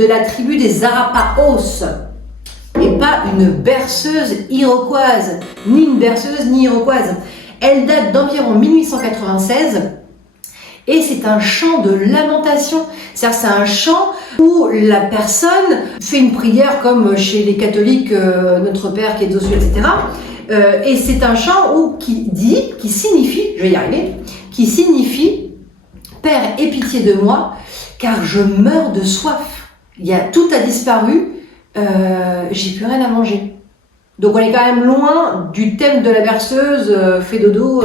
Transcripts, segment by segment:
de la tribu des Arapaos et pas une berceuse iroquoise, ni une berceuse ni iroquoise. Elle date d'environ 1896 et c'est un chant de lamentation. C'est-à-dire c'est un chant où la personne fait une prière comme chez les catholiques, Notre Père qui est aux cieux, etc. Et c'est un chant qui signifie, je vais y arriver, qui signifie « Père, aie pitié de moi, car je meurs de soif. Tout a disparu, j'ai plus rien à manger. » Donc on est quand même loin du thème de la berceuse, fais dodo,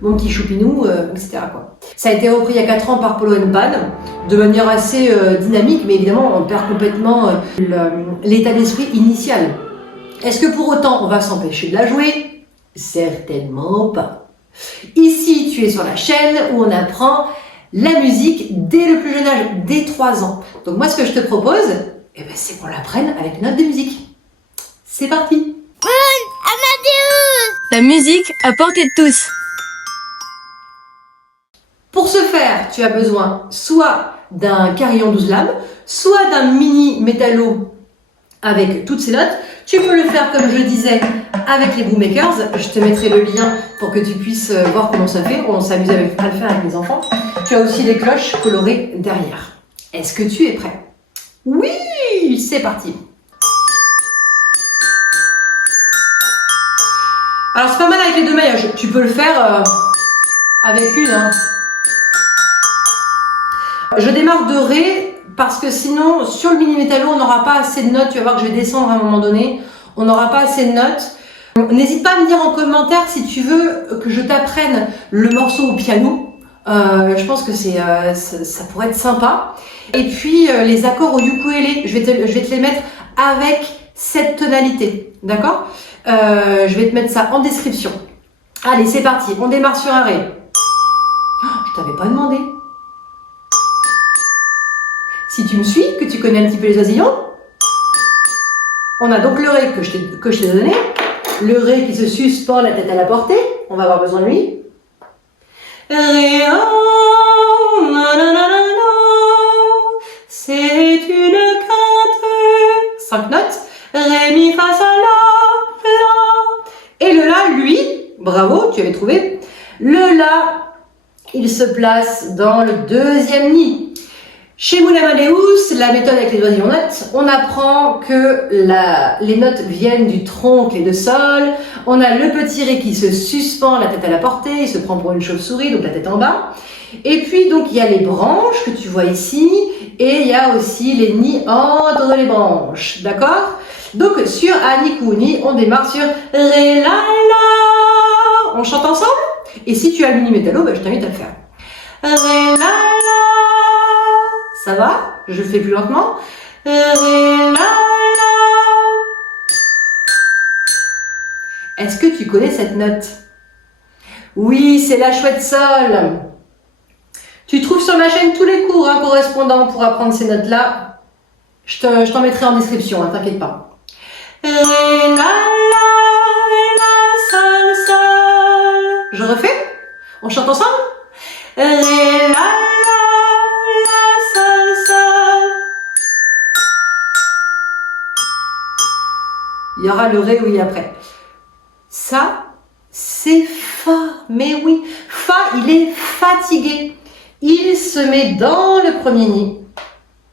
mon petit choupinou, etc. quoi. Ça a été repris il y a 4 ans par Polo & Pan, de manière assez dynamique, mais évidemment on perd complètement l'état d'esprit initial. Est-ce que pour autant on va s'empêcher de la jouer? Certainement pas. Ici tu es sur la chaîne où on apprend la musique dès le plus jeune âge, dès 3 ans. Donc moi ce que je te propose, c'est qu'on l'apprenne avec une note de musique. C'est parti. Amadeus. La musique à portée de tous. Pour ce faire, tu as besoin soit d'un carillon 12 lames, soit d'un mini métallo avec toutes ces notes. Tu peux le faire comme je disais avec les Boommakers. Je te mettrai le lien pour que tu puisses voir comment ça fait. On s'amuse à le faire avec mes enfants. Tu as aussi les cloches colorées derrière. Est-ce que tu es prêt? Oui, c'est parti. Alors c'est pas mal avec les 2 maillots, tu peux le faire avec une. Hein. Je démarre de Ré parce que sinon sur le mini métallo on n'aura pas assez de notes, tu vas voir que je vais descendre à un moment donné, on n'aura pas assez de notes. N'hésite pas à me dire en commentaire si tu veux que je t'apprenne le morceau au piano, je pense que ça pourrait être sympa. Et puis les accords au ukulélé, je vais te les mettre avec cette tonalité, d'accord? Je vais te mettre ça en description. Allez, c'est parti, on démarre sur un Ré. Oh, je t'avais pas demandé. Si tu me suis, que tu connais un petit peu les oisillons, on a donc le Ré que je t'ai donné, le Ré qui se suspend la tête à la portée, on va avoir besoin de lui. Ré, oh, nanana, c'est une quinte, 5 notes, Ré, mi, fa, sol, la. Et le La, lui, bravo, tu avais trouvé. Le La, il se place dans le 2e nid. Chez Moulin Amadeus, la méthode avec les oisillons notes, on apprend que les notes viennent du tronc clé de sol. On a le petit Ré qui se suspend, la tête à la portée, il se prend pour une chauve-souris, donc la tête en bas. Et puis donc il y a les branches que tu vois ici, et il y a aussi les nids entre les branches, d'accord? Donc sur Anikuni, on démarre sur Ré, la, la. On chante ensemble? Et si tu as le mini métallo, je t'invite à le faire. Ré, la, la. Ça va? Je le fais plus lentement. Ré, la, la. Est-ce que tu connais cette note? Oui, c'est la chouette sol. Tu trouves sur ma chaîne tous les cours correspondants pour apprendre ces notes-là. Je t'en mettrai en description, t'inquiète pas. Ré, la, la, la, sol, sol. Je refais? On chante ensemble? Ré, la, la, sol, sol. Il y aura le Ré, oui, après. Ça, c'est Fa. Mais oui, Fa, il est fatigué. Il se met dans le 1er nid.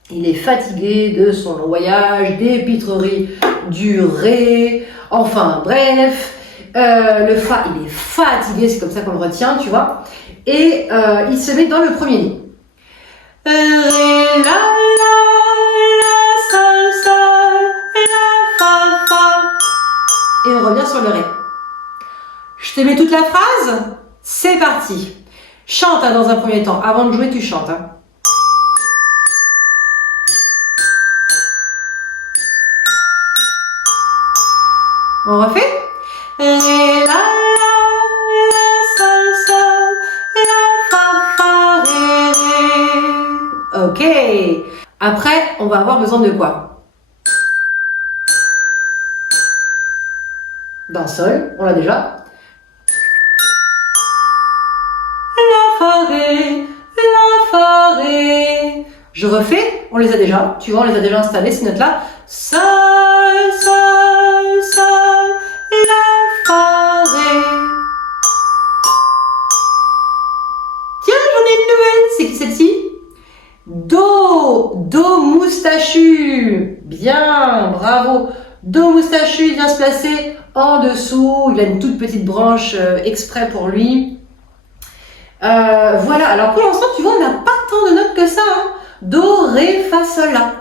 Il est fatigué de son long voyage, des pitreries du Ré. Enfin, bref. Le Fa, il est fatigué, c'est comme ça qu'on le retient, tu vois. Et il se met dans le 1er nid. Ré, la, la, sol, sol, la, fa, fa. Et on revient sur le Ré. Je te mets toute la phrase? C'est parti. Chante dans un premier temps. Avant de jouer, tu chantes. On refait? Ré, la, la, sol, sol, la, fa, fa, ré, ré. Ok. Après, on va avoir besoin de quoi? D'un sol, on l'a déjà. La, fa, ré, la, fa, ré. Je refais? on les a déjà. Tu vois, on les a déjà installées, ces notes-là. Sol, sol, sol, la, fa, ré. Tiens, j'en ai une nouvelle. C'est qui celle-ci? Do, do moustachu. Bien, bravo. Do moustachu, il vient se placer en dessous. Il a une toute petite branche exprès pour lui. Voilà, alors pour l'instant, tu vois, on n'a pas tant de notes que ça. Hein. Do, ré, fa, sol, la.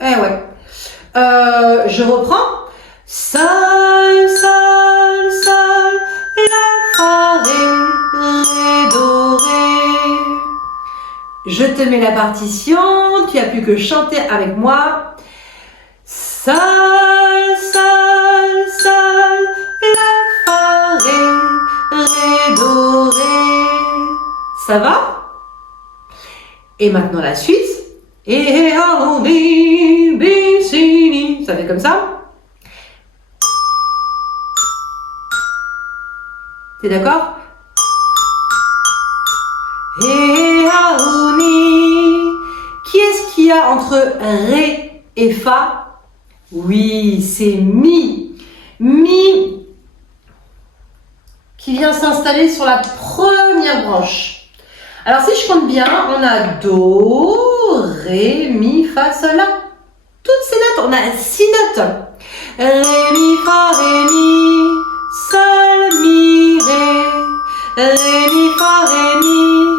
Eh ouais. Je reprends. Sol, sol, sol, la, fa, ré, do, ré. Je te mets la partition, tu n'as plus que chanter avec moi. Sol, sol, sol, la, fa, ré, do, ré. Ça va? Et maintenant la suite. Et harmonie, bi, si, ni. Ça fait comme ça. T'es d'accord? Et harmonie. Qui est-ce qu'il y a entre ré et fa? Oui, c'est mi. Mi qui vient s'installer sur la première branche. Alors si je compte bien, on a do, ré, mi, fa, sol, la. Toutes ces notes, on a 6 notes. Ré, mi, fa, ré, mi, sol, mi, ré. Ré, mi, fa, ré, mi,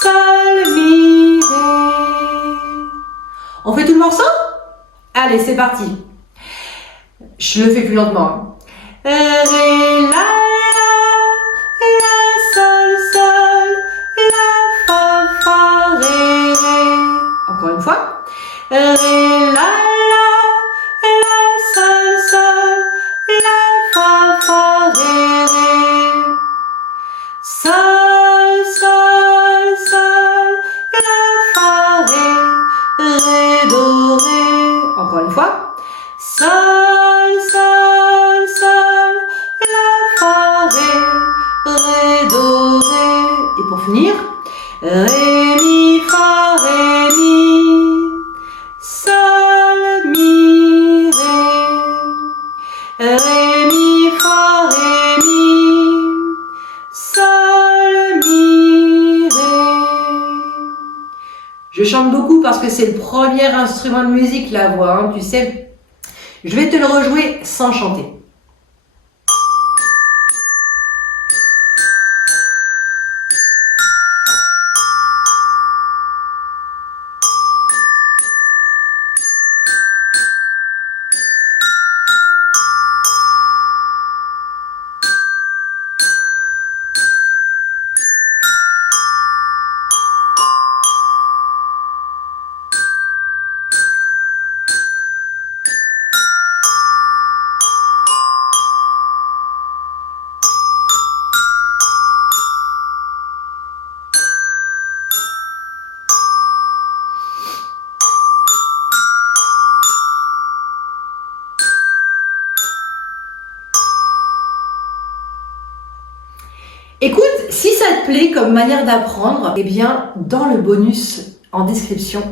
sol, mi, ré. On fait tout le morceau? Allez, c'est parti. Je le fais plus lentement. Hein. Ré, la, sol, sol, la, fa, ré, ré. Encore une fois. Ré, la, sol, sol, la, fa, ré, ré. Sol, sol, sol, la, fa, ré, do, ré. Encore une fois. Sol, sol, sol, la, fa, ré, do, ré. Et pour finir, ré, mi, fa, ré, mi, sol, mi, ré. Ré, mi, fa, ré, mi, sol, mi, ré. Je chante beaucoup parce que c'est le premier instrument de musique, la voix, hein, tu sais. Je vais te le rejouer sans chanter. Écoute, si ça te plaît comme manière d'apprendre, eh bien, dans le bonus en description,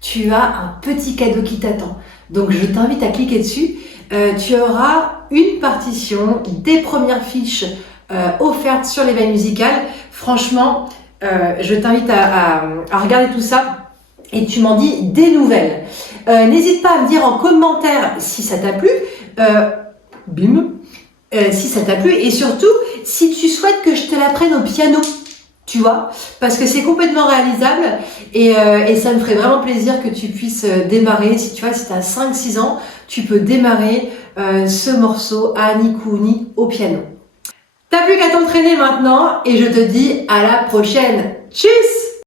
tu as un petit cadeau qui t'attend. Donc, je t'invite à cliquer dessus. Tu auras une partition des premières fiches offertes sur l'éveil musical. Franchement, je t'invite à regarder tout ça et tu m'en dis des nouvelles. N'hésite pas à me dire en commentaire si ça t'a plu. Bim. Si ça t'a plu et surtout si tu souhaites que je te l'apprenne au piano, tu vois, parce que c'est complètement réalisable et ça me ferait vraiment plaisir que tu puisses démarrer. Si tu vois, si tu as 5-6 ans, tu peux démarrer ce morceau Ani Kuni au piano. T'as plus qu'à t'entraîner maintenant et je te dis à la prochaine. Tchuss!